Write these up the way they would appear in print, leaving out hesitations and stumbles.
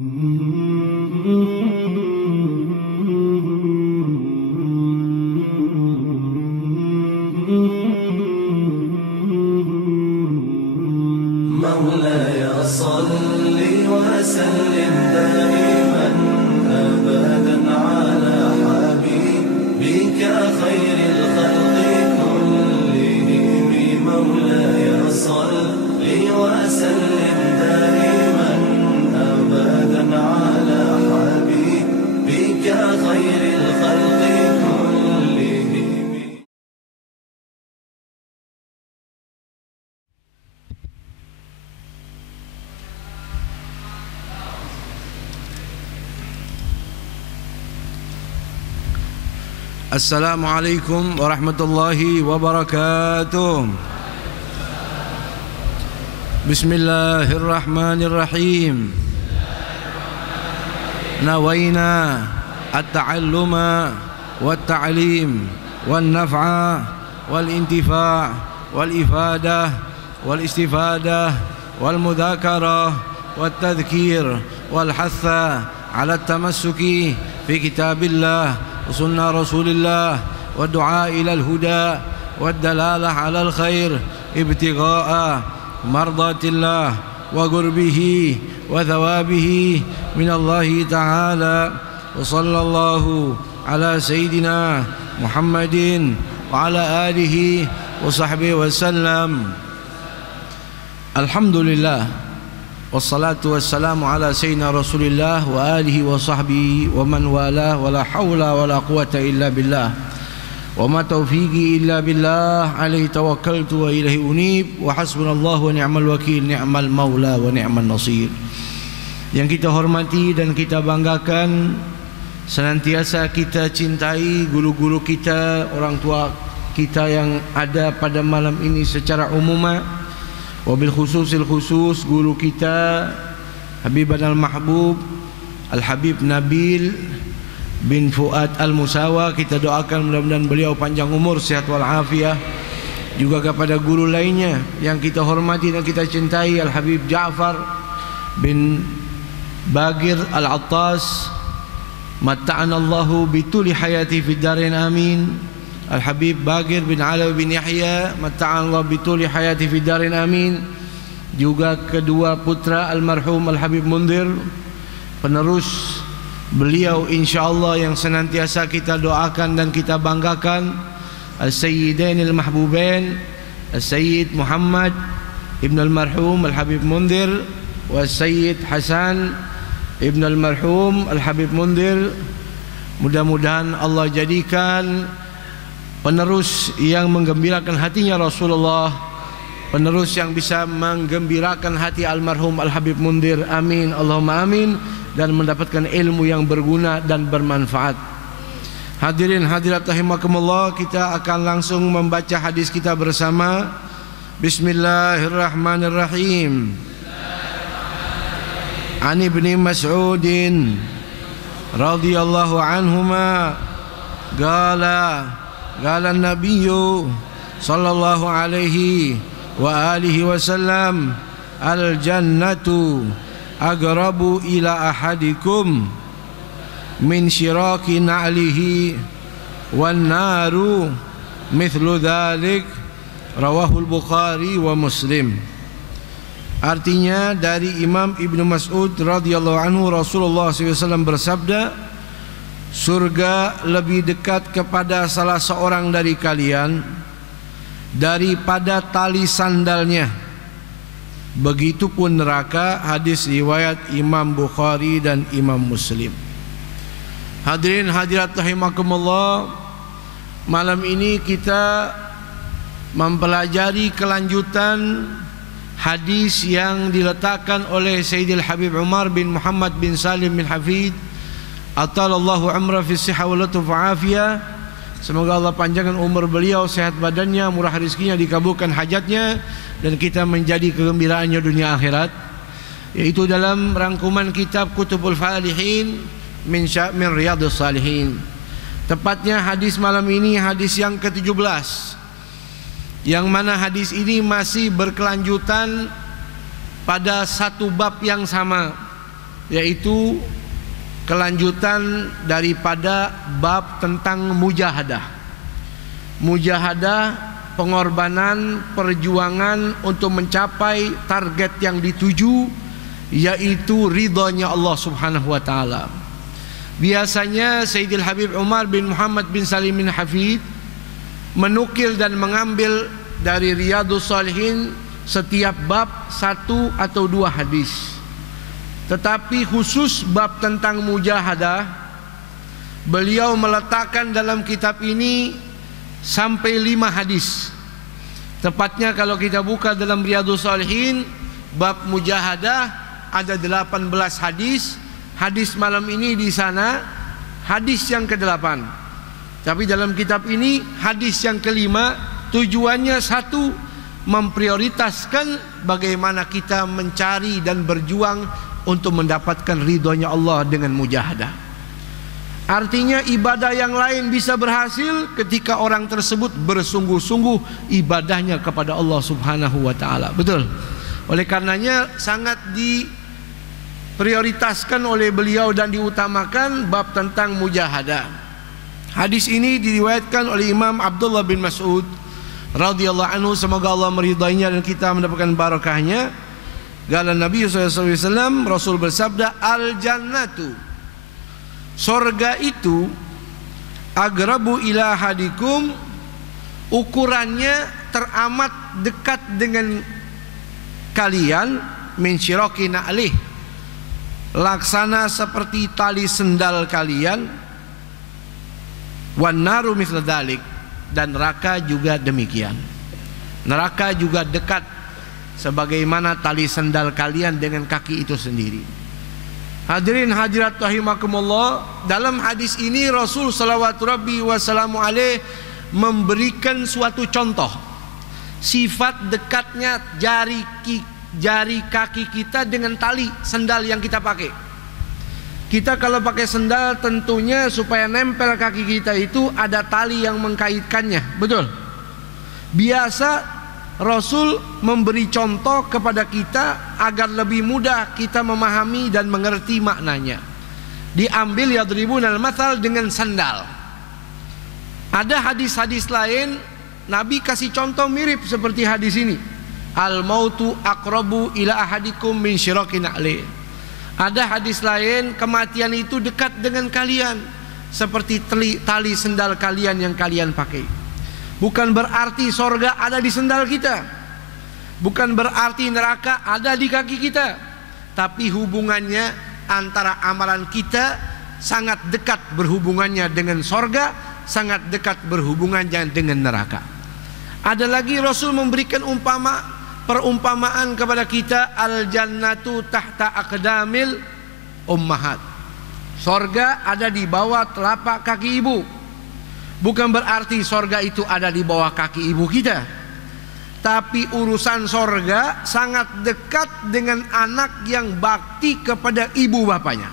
مولاي صل وسلم دائما أبدا على حبيبك خير الخلق كلهم. مولاي صل وسلم دائما أبدا على حبيبك خير الخلق كلهم. Assalamualaikum warahmatullahi wabarakatuh. Bismillahirrahmanirrahim. Nawaina at-ta'alluma wat-ta'lim wan-naf'a wal-intifa' wal-ifadah wal-istifadah wal-mudzakarah wat-tadhkir wal-hatha 'ala at-tamassuki fi kitabillah وسنة رسول الله والدعاء إلى الهدى والدلالة على الخير ابتغاء مرضات الله وقربه وثوابه من الله تعالى. وصلى الله على سيدنا محمد وعلى آله وصحبه وسلم. الحمد لله wassalatu wassalamu ala sayyidina Rasulillah wa alihi wa sahbihi wa man wala wa la hawla wa la quwata illa billah wa ma taufiqi illa billah alaihi tawakkaltu wa ilaihi unib wa hasbunallahu wa ni'mal wakil ni'mal maula wa ni'mal nasir. Yang kita hormati dan kita banggakan, senantiasa kita cintai guru-guru kita, orang tua kita yang ada pada malam ini secara umum, wabil khususil khusus guru kita Habibana al-Mahbub Al-Habib Nabil bin Fuad Al-Musawa. Kita doakan mudah-mudahan beliau panjang umur, sehat walafiat. Juga kepada guru lainnya yang kita hormati dan kita cintai, Al-Habib Ja'far bin Bagir Al-Attas, matta'anallahu bituli hayati fid darin amin. Al-Habib Bagir bin Alawi bin Yahya, matta'anallah bituli hayati fid darin amin. Juga kedua putra almarhum Al-Habib Mundir, penerus beliau insyaallah yang senantiasa kita doakan dan kita banggakan, Al-Sayyidain Al-Mahbubain Al-Sayyid Muhammad Ibn Al-Marhum Al-Habib Mundir wa Sayyid Hasan Ibn Al-Marhum Al-Habib Mundir. Mudah-mudahan Allah jadikan penerus yang menggembirakan hatinya Rasulullah, penerus yang bisa menggembirakan hati almarhum Al-Habib Mundir, amin Allahumma amin, dan mendapatkan ilmu yang berguna dan bermanfaat. Hadirin hadirat rahimakumullah, kita akan langsung membaca hadis kita bersama. Bismillahirrahmanirrahim. An Ibni Mas'udin radhiyallahu anhuma qala qala an-nabiyyu sallallahu alaihi wa alihi wasallam al-jannatu aqrabu ila ahadikum min syiraki na'lihi wan naru mithlu dhalik, rawahul Bukhari wa Muslim. Artinya dari Imam Ibnu Mas'ud radhiyallahu anhu, Rasulullah SAW bersabda, surga lebih dekat kepada salah seorang dari kalian daripada tali sandalnya. Begitupun neraka. Hadis riwayat Imam Bukhari dan Imam Muslim. Hadirin hadirat rahimakumullah, malam ini kita mempelajari kelanjutan hadis yang diletakkan oleh Sayyidil Habib Umar bin Muhammad bin Salim bin Hafid Atalallahu umrah fi sihah wa latuf afiyah. Semoga Allah panjangkan umur beliau, sehat badannya, murah rezekinya, dikabulkan hajatnya, dan kita menjadi kegembiraannya dunia akhirat. Yaitu dalam rangkuman kitab Kutubul Falihin min Riyadhus Salihin. Tepatnya hadis malam ini hadis yang ke-17, yang mana hadis ini masih berkelanjutan pada satu bab yang sama, yaitu kelanjutan daripada bab tentang mujahadah. Mujahadah, pengorbanan, perjuangan untuk mencapai target yang dituju, yaitu ridhonya Allah Subhanahu wa taala. Biasanya Sayyidil Habib Umar bin Muhammad bin Salim bin Hafid menukil dan mengambil dari Riyadhus Shalihin setiap bab 1 atau 2 hadis. Tetapi khusus bab tentang mujahadah, beliau meletakkan dalam kitab ini sampai 5 hadis. Tepatnya kalau kita buka dalam Riyadhus Shalihin, bab mujahadah ada 18 hadis. Hadis malam ini di sana hadis yang ke-8. Tapi dalam kitab ini hadis yang ke-5, tujuannya satu, memprioritaskan bagaimana kita mencari dan berjuang untuk mendapatkan ridhonya Allah dengan mujahadah. Artinya ibadah yang lain bisa berhasil ketika orang tersebut bersungguh-sungguh ibadahnya kepada Allah Subhanahu wa taala. Betul. Oleh karenanya sangat diprioritaskan oleh beliau dan diutamakan bab tentang mujahadah. Hadis ini diriwayatkan oleh Imam Abdullah bin Mas'ud radhiyallahu anhu, semoga Allah meridainya dan kita mendapatkan barakahnya. Kala Nabi SAW, Rasul bersabda, al-jannatu, sorga itu, agrabu ila hadikum, ukurannya teramat dekat dengan kalian, min syiraki na'lih, laksana seperti tali sendal kalian, wan naru mithla dzalik, dan neraka juga demikian. Neraka juga dekat sebagaimana tali sendal kalian dengan kaki itu sendiri. Hadirin hadirat rahimakumullah, dalam hadis ini Rasul sallallahu alaihi wasallam memberikan suatu contoh sifat dekatnya jari kaki kita dengan tali sendal yang kita pakai. Kita kalau pakai sendal tentunya supaya nempel kaki kita itu ada tali yang mengkaitkannya, betul? Biasa Rasul memberi contoh kepada kita agar lebih mudah kita memahami dan mengerti maknanya. Diambil yadribunal mathal dengan sandal. Ada hadis-hadis lain Nabi kasih contoh mirip seperti hadis ini. Al mautu aqrabu ila ahadikum min syiraki na'li. Ada hadis lain, kematian itu dekat dengan kalian seperti tali sendal kalian yang kalian pakai. Bukan berarti sorga ada di sendal kita, bukan berarti neraka ada di kaki kita, tapi hubungannya antara amalan kita sangat dekat berhubungannya dengan sorga, sangat dekat berhubungannya dengan neraka. Ada lagi Rasul memberikan perumpamaan kepada kita, al jannatu tahta aqdamil ummahat. Sorga ada di bawah telapak kaki ibu. Bukan berarti sorga itu ada di bawah kaki ibu kita, tapi urusan sorga sangat dekat dengan anak yang bakti kepada ibu bapaknya.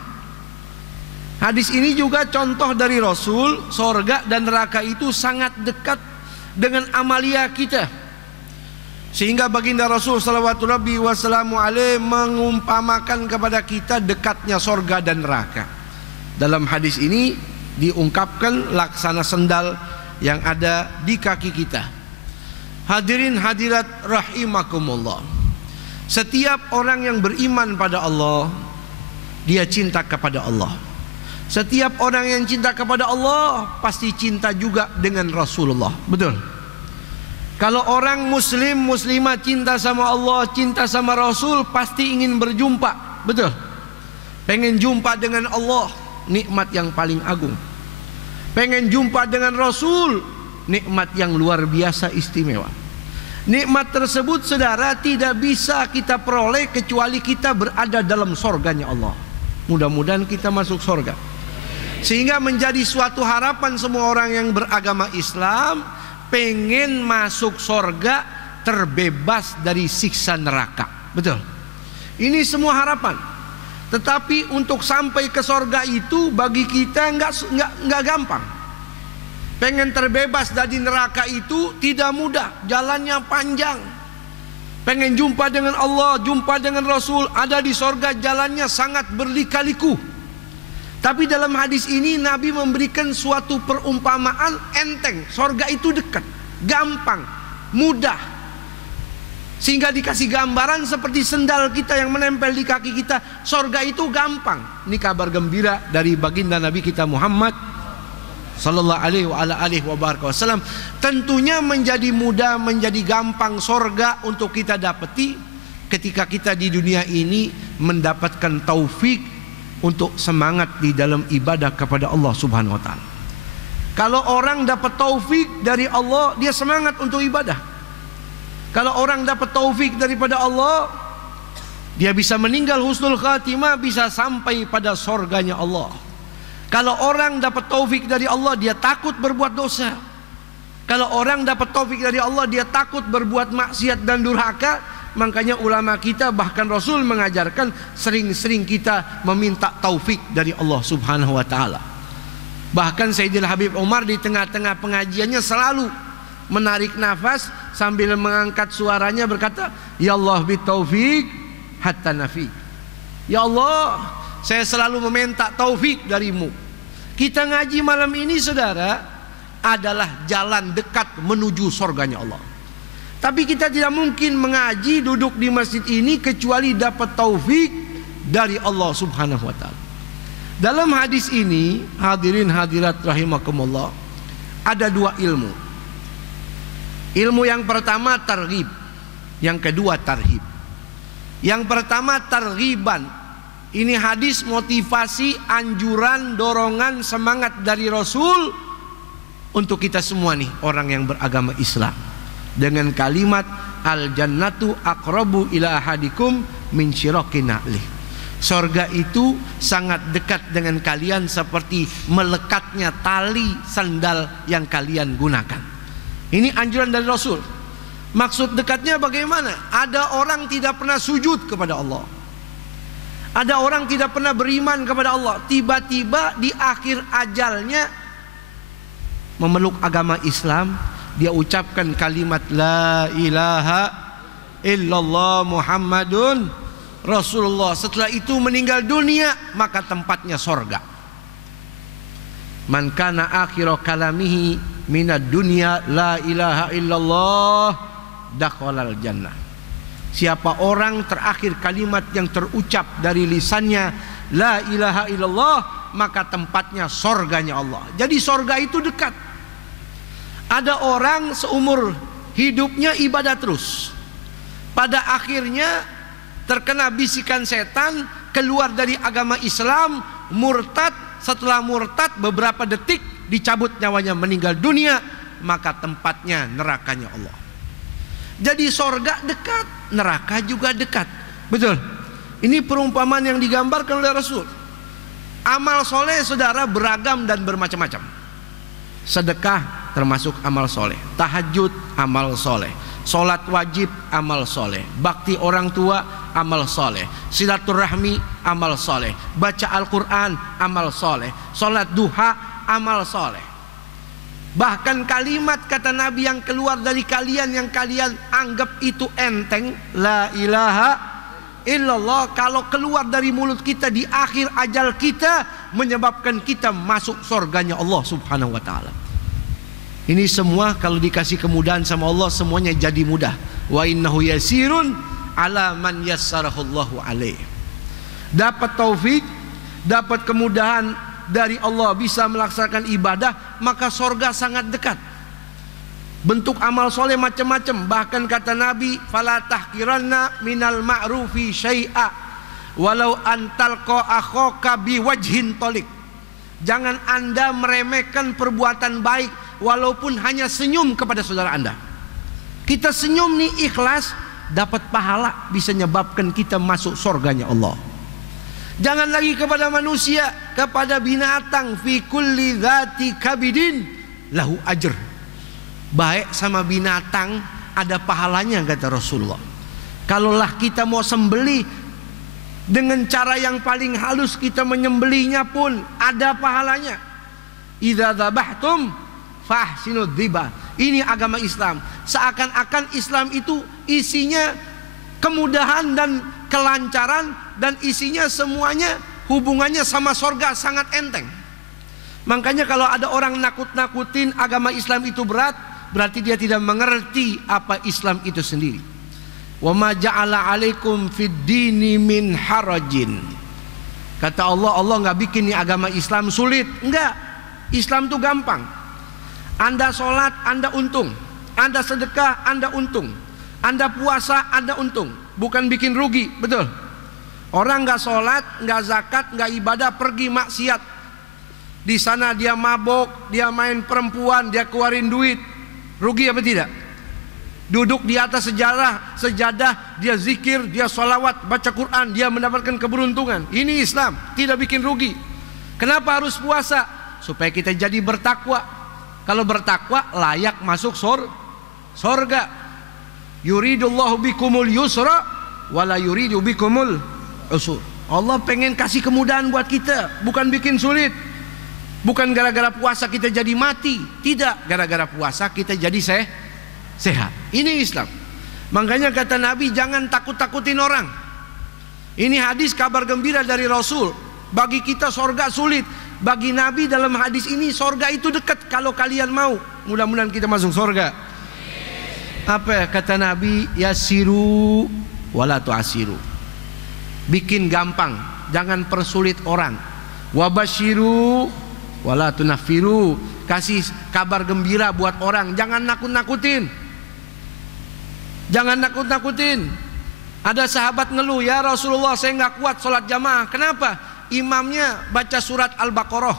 Hadis ini juga contoh dari Rasul. Sorga dan neraka itu sangat dekat dengan amalia kita, sehingga baginda Rasul sallallahu alaihi wasallam mengumpamakan kepada kita dekatnya sorga dan neraka. Dalam hadis ini diungkapkan laksana sendal yang ada di kaki kita. Hadirin hadirat rahimakumullah, setiap orang yang beriman pada Allah, dia cinta kepada Allah. Setiap orang yang cinta kepada Allah pasti cinta juga dengan Rasulullah. Betul. Kalau orang muslim muslimah cinta sama Allah, cinta sama Rasul, pasti ingin berjumpa. Betul. Pengen jumpa dengan Allah, nikmat yang paling agung. Pengen jumpa dengan Rasul, nikmat yang luar biasa istimewa. Nikmat tersebut saudara tidak bisa kita peroleh kecuali kita berada dalam sorganya Allah. Mudah-mudahan kita masuk sorga, sehingga menjadi suatu harapan semua orang yang beragama Islam, pengen masuk sorga, terbebas dari siksa neraka. Betul. Ini semua harapan. Tetapi untuk sampai ke sorga itu bagi kita nggak gampang. Pengen terbebas dari neraka itu tidak mudah, jalannya panjang. pengen jumpa dengan Allah, jumpa dengan Rasul, ada di sorga, jalannya sangat berlika-liku. Tapi dalam hadis ini Nabi memberikan suatu perumpamaan enteng. Sorga itu dekat, gampang, mudah, sehingga dikasih gambaran seperti sendal kita yang menempel di kaki kita. Sorga itu gampang. Ini kabar gembira dari baginda Nabi kita Muhammad sallallahu alaihi wasallam. Tentunya menjadi mudah, menjadi gampang sorga untuk kita dapati ketika kita di dunia ini mendapatkan taufik untuk semangat di dalam ibadah kepada Allah Subhanahu wa taala. Kalau orang dapat taufik dari Allah, dia semangat untuk ibadah. Kalau orang dapat taufik daripada Allah, dia bisa meninggal husnul khatimah, bisa sampai pada sorganya Allah. Kalau orang dapat taufik dari Allah, dia takut berbuat dosa. Kalau orang dapat taufik dari Allah, dia takut berbuat maksiat dan durhaka. Makanya ulama kita, bahkan Rasul mengajarkan, sering-sering kita meminta taufik dari Allah Subhanahu wa taala. Bahkan Sayyidina Habib Umar di tengah-tengah pengajiannya selalu menarik nafas sambil mengangkat suaranya berkata, "Ya Allah bitaufik hatta nafi." Ya Allah, saya selalu meminta taufik darimu. Kita ngaji malam ini, saudara, adalah jalan dekat menuju surganya Allah. Tapi kita tidak mungkin mengaji, duduk di masjid ini kecuali dapat taufik dari Allah Subhanahu wa taala. Dalam hadis ini, hadirin hadirat rahimakumullah, ada dua ilmu. Ilmu yang pertama targhib, yang kedua tarhib. Yang pertama targhiban. Ini hadis motivasi, anjuran, dorongan, semangat dari Rasul untuk kita semua nih, orang yang beragama Islam, dengan kalimat al jannatu aqrabu ila ahadikum min syiraqin na'lih. Surga itu sangat dekat dengan kalian seperti melekatnya tali sandal yang kalian gunakan. Ini anjuran dari Rasul. Maksud dekatnya bagaimana? Ada orang tidak pernah sujud kepada Allah, ada orang tidak pernah beriman kepada Allah, tiba-tiba di akhir ajalnya memeluk agama Islam, dia ucapkan kalimat la ilaha illallah Muhammadun Rasulullah. Setelah itu meninggal dunia, maka tempatnya sorga. Man kana akhiru kalamihi minad dunya la ilaha illallah dakhalal jannah. Siapa orang terakhir kalimat yang terucap dari lisannya la ilaha illallah, maka tempatnya sorganya Allah. Jadi sorga itu dekat. Ada orang seumur hidupnya ibadah terus, pada akhirnya terkena bisikan setan, keluar dari agama Islam, murtad. Setelah murtad beberapa detik dicabut nyawanya, meninggal dunia, maka tempatnya nerakanya Allah. Jadi sorga dekat, neraka juga dekat. Betul. Ini perumpamaan yang digambarkan oleh Rasul. Amal soleh, saudara, beragam dan bermacam-macam. Sedekah termasuk amal soleh, tahajud amal soleh, solat wajib amal soleh, bakti orang tua amal soleh, silaturahmi amal soleh, baca Al-Quran amal soleh, solat duha amal soleh. Bahkan kalimat kata Nabi yang keluar dari kalian, yang kalian anggap itu enteng, la ilaha illallah, kalau keluar dari mulut kita di akhir ajal kita, menyebabkan kita masuk surganya Allah Subhanahu wa taala. Ini semua kalau dikasih kemudahan sama Allah, semuanya jadi mudah. Wa innahu yasirun ala man yassarahullahu alaih. Dapat taufik, dapat kemudahan dari Allah, bisa melaksanakan ibadah, maka surga sangat dekat. Bentuk amal soleh macam-macam. Bahkan kata Nabi, fala tahqiranna minal ma'rufi syai'a walau antalqa akhaka biwajhin talik. Jangan anda meremehkan perbuatan baik walaupun hanya senyum kepada saudara anda. Kita senyum nih ikhlas, dapat pahala, bisa menyebabkan kita masuk surganya Allah. Jangan lagi kepada manusia, kepada binatang. Fi kulli dzati kabidin lahu ajr. Baik sama binatang ada pahalanya, kata Rasulullah. Kalaulah kita mau sembelih dengan cara yang paling halus, kita menyembelihnya pun ada pahalanya. Idza dzabhtum fahsinud dzibah. Ini agama Islam. Seakan-akan Islam itu isinya kemudahan dan kelancaran, dan isinya semuanya hubungannya sama sorga sangat enteng. Makanya kalau ada orang nakut-nakutin agama Islam itu berat, berarti dia tidak mengerti apa Islam itu sendiri. Wa ma ja'ala 'alaikum fid dini min harajin. Kata Allah, Allah nggak bikin nih agama Islam sulit. Enggak, Islam tuh gampang. Anda sholat, Anda untung. Anda sedekah, Anda untung. Anda puasa, Anda untung. Bukan bikin rugi, betul. Orang nggak sholat, nggak zakat, nggak ibadah, pergi maksiat. Di sana dia mabok, dia main perempuan, dia keluarin duit. Rugi apa tidak? Duduk di atas sejadah, dia zikir, dia sholawat, baca Quran, dia mendapatkan keberuntungan. Ini Islam, tidak bikin rugi. Kenapa harus puasa? Supaya kita jadi bertakwa. Kalau bertakwa layak masuk sorga. Yuridullahu bikumul yusra wala yuridu bikumul usur. Allah pengen kasih kemudahan buat kita, bukan bikin sulit. Bukan gara-gara puasa kita jadi mati, tidak, gara-gara puasa kita jadi sehat. Ini Islam. Makanya kata Nabi, jangan takut-takutin orang. Ini hadis kabar gembira dari Rasul. Bagi kita sorga sulit, bagi Nabi dalam hadis ini sorga itu dekat kalau kalian mau. Mudah-mudahan kita masuk sorga. Apa kata Nabi? Yasiru wala tu'asiru. Bikin gampang, jangan persulit orang. Wabashiru wala tunafiru. Kasih kabar gembira buat orang, jangan nakut-nakutin. Jangan nakut-nakutin. Ada sahabat ngeluh, ya Rasulullah saya nggak kuat sholat jamaah. Kenapa? Imamnya baca surat Al-Baqarah,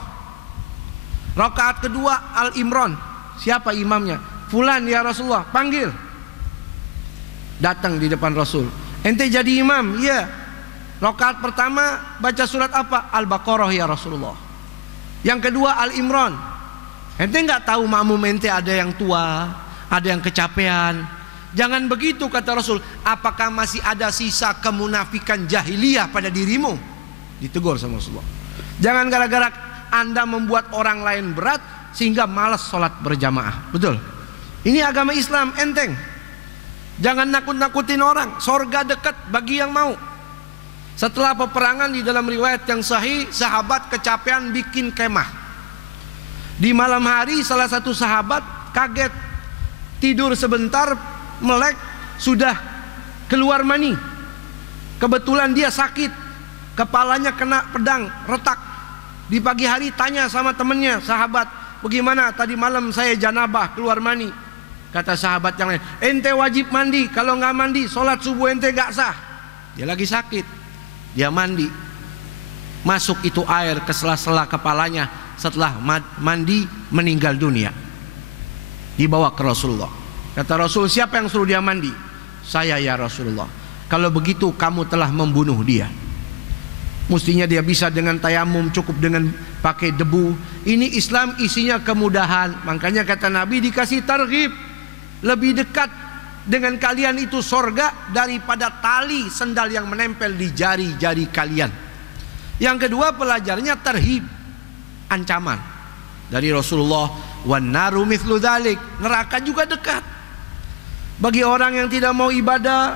rakaat kedua Al-Imran. Siapa imamnya? Fulan ya Rasulullah. Panggil. Datang di depan Rasul. Ente jadi imam? Iya. Rakaat pertama baca surat apa? Al-Baqarah ya Rasulullah. Yang kedua Al-Imran. Ente nggak tahu makmum ente ada yang tua, ada yang kecapean. Jangan begitu kata Rasul. Apakah masih ada sisa kemunafikan jahiliyah pada dirimu? Ditegur sama Rasulullah. Jangan gara-gara Anda membuat orang lain berat sehingga malas sholat berjamaah. Betul. Ini agama Islam enteng. Jangan nakut-nakutin orang. Sorga dekat bagi yang mau. Setelah peperangan, di dalam riwayat yang sahih, sahabat kecapean bikin kemah. Di malam hari salah satu sahabat kaget, tidur sebentar, melek, sudah keluar mani. Kebetulan dia sakit, kepalanya kena pedang, retak. Di pagi hari tanya sama temennya, sahabat, bagaimana tadi malam saya janabah, keluar mani. Kata sahabat yang lain, ente wajib mandi, kalau nggak mandi sholat subuh ente gak sah. Dia lagi sakit, dia mandi, masuk itu air ke sela-sela kepalanya. Setelah mandi meninggal dunia. Dibawa ke Rasulullah. Kata Rasul, siapa yang suruh dia mandi? Saya ya Rasulullah. Kalau begitu kamu telah membunuh dia. Mestinya dia bisa dengan tayamum, cukup dengan pakai debu. Ini Islam isinya kemudahan. Makanya kata Nabi dikasih targhib. Lebih dekat dengan kalian itu sorga daripada tali sendal yang menempel di jari-jari kalian. Yang kedua pelajarnya tarhib, ancaman dari Rasulullah. Wan naru mithlu dzalik, neraka juga dekat. Bagi orang yang tidak mau ibadah,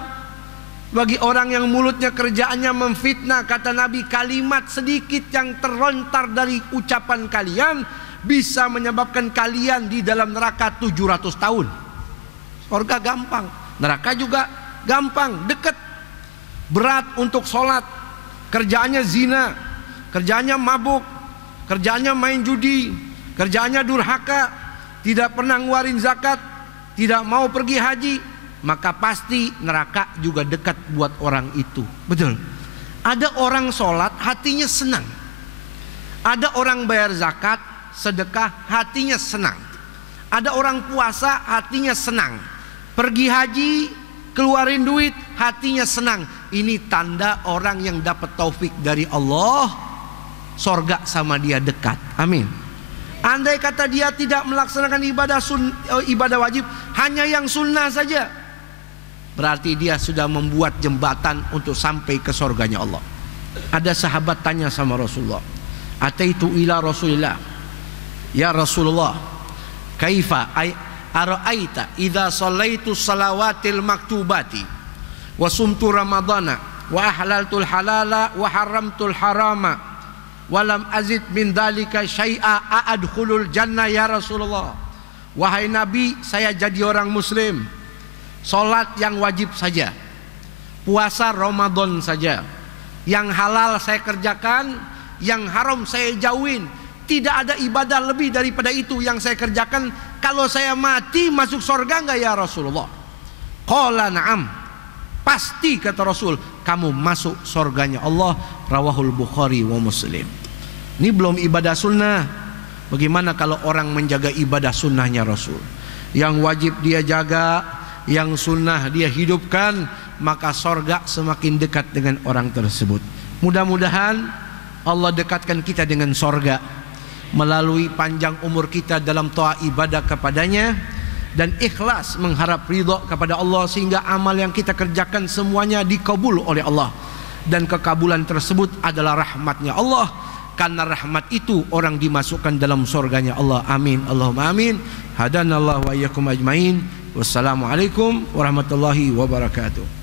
bagi orang yang mulutnya kerjaannya memfitnah, kata Nabi, kalimat sedikit yang terlontar dari ucapan kalian bisa menyebabkan kalian di dalam neraka 700 tahun. Surga gampang, neraka juga gampang, dekat. Berat untuk sholat, kerjaannya zina, kerjaannya mabuk, kerjaannya main judi, kerjaannya durhaka, tidak pernah ngeluarin zakat, tidak mau pergi haji, maka pasti neraka juga dekat buat orang itu. Betul. Ada orang sholat hatinya senang. Ada orang bayar zakat, sedekah, hatinya senang. Ada orang puasa, hatinya senang. Pergi haji, keluarin duit, hatinya senang. Ini tanda orang yang dapat taufik dari Allah. Sorga sama dia dekat. Amin. Andai kata dia tidak melaksanakan ibadah wajib, hanya yang sunnah saja, berarti dia sudah membuat jembatan untuk sampai ke surganya Allah. Ada sahabat tanya sama Rasulullah, ataitu ila Rasulillah, ya Rasulullah, kaifa ara'aita idza shallaitu salawatil maktubati, wa sumtu ramadana wa ahlaltul halala wa haramtul harama wa lam azid min dalika syai'a adkhulul jannah ya Rasulullah. Wahai Nabi, saya jadi orang muslim, salat yang wajib saja, puasa Ramadan saja, yang halal saya kerjakan, yang haram saya jauhin. Tidak ada ibadah lebih daripada itu yang saya kerjakan. Kalau saya mati masuk surga enggak ya Rasulullah? Qala na'am, pasti kata Rasul, kamu masuk surganya Allah. Rawahul Bukhari wa Muslim. Ini belum ibadah sunnah. Bagaimana kalau orang menjaga ibadah sunnahnya Rasul? Yang wajib dia jaga, yang sunnah dia hidupkan, maka surga semakin dekat dengan orang tersebut. Mudah-mudahan Allah dekatkan kita dengan surga melalui panjang umur kita dalam taat ibadah kepadanya dan ikhlas mengharap ridha kepada Allah, sehingga amal yang kita kerjakan semuanya dikabul oleh Allah, dan kekabulan tersebut adalah rahmatnya Allah. Karena rahmat itu orang dimasukkan dalam surganya Allah. Amin Allahumma amin. Hadanallahu wa iyyakum ajmain. Wassalamualaikum warahmatullahi wabarakatuh.